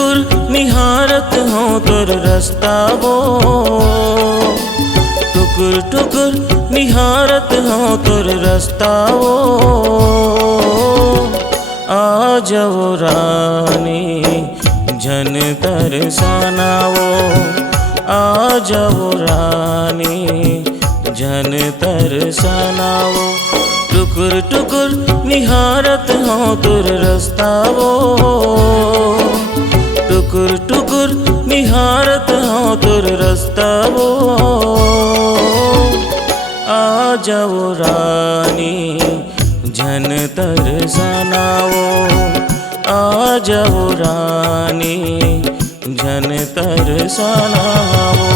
टुकुर निहारत हो तोर रास्ता वो, टुकुर टुकुर निहारत हो तोर रास्ता वो। आ जाओ रानी जन तरसाना वो, आ जाओ रानी जन तरसाना वो। टुकुर टुकुर निहारत हो तोर रास्ता वो, टुकुर टुकुर निहारत हो तोर रास्ता वो। आ जाओ रानी जन तरसाना वो, आ जाओ रानी जन तरसाना वो।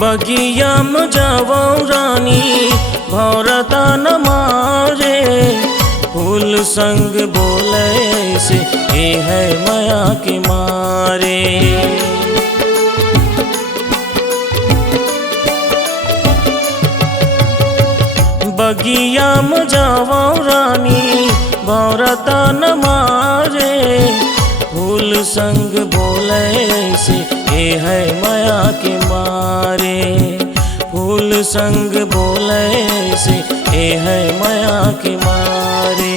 बगिया में जावो रानी भौरता न मारे, फूल संग बोले से ये है माया के मारे। बगिया में जावो रानी भौरता न मारे, फूल संग बोले से ये है माया के मारे। फूल संग बोले से ये है माया के मारे।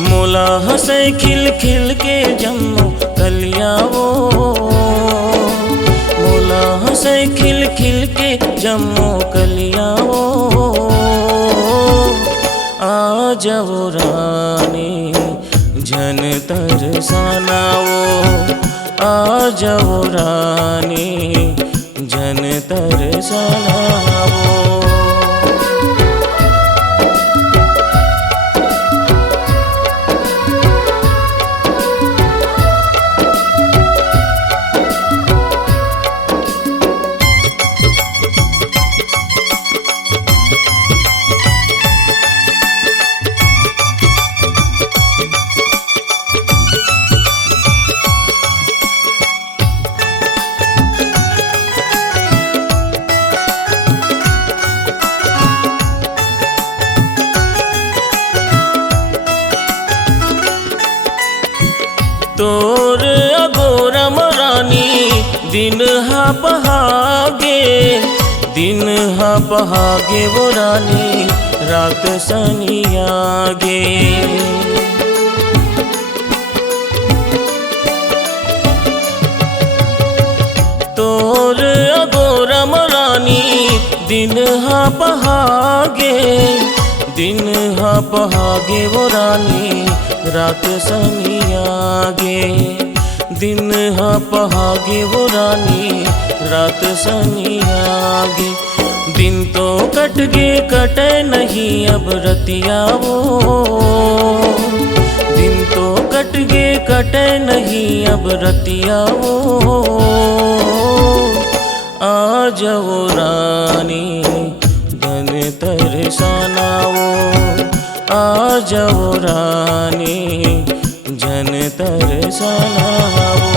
मोला हंसे खिल खिल के जम्मू कलिया वो, मोला हंसे खिल खिल के जम्मू कलिया वो। आ जाओ रानी जन तरसाना वो, आ जाओ रानी जन तरसाना वो। तोर अगोरम रानी दिन हा पहागे, दिन हा पहागे वो रानी रात सनी आगे। तोर अगोरम रानी दिन हा पहागे, दिन हा पहागे वो रानी रात सनी आगे। दिन हा पहागे वो रानी रात सनी आगे। दिन तो कट गे कटे नहीं अब रतिया वो, दिन तो कट गे कटे नहीं अब रतिया वो। आ जाओ रानी धन तरसाना वो, आ जाओ रानी जन तरसाना वो।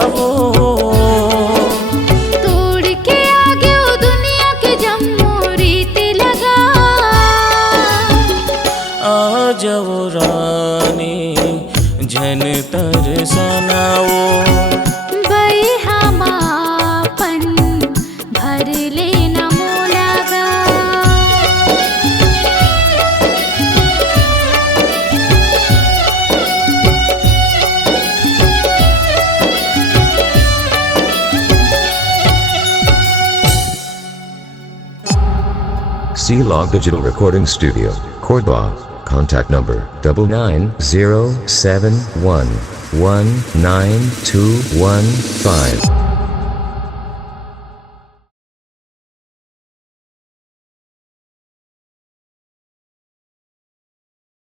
आवो। तोड़ के आगे वो दुनिया के जम्मू रीत लगा। आ जाओ रानी जन तरसनाओ। बई हमापन भर लेना मोलागा। C-Log Digital Recording Studio, Cordoba. Contact number 9907119215.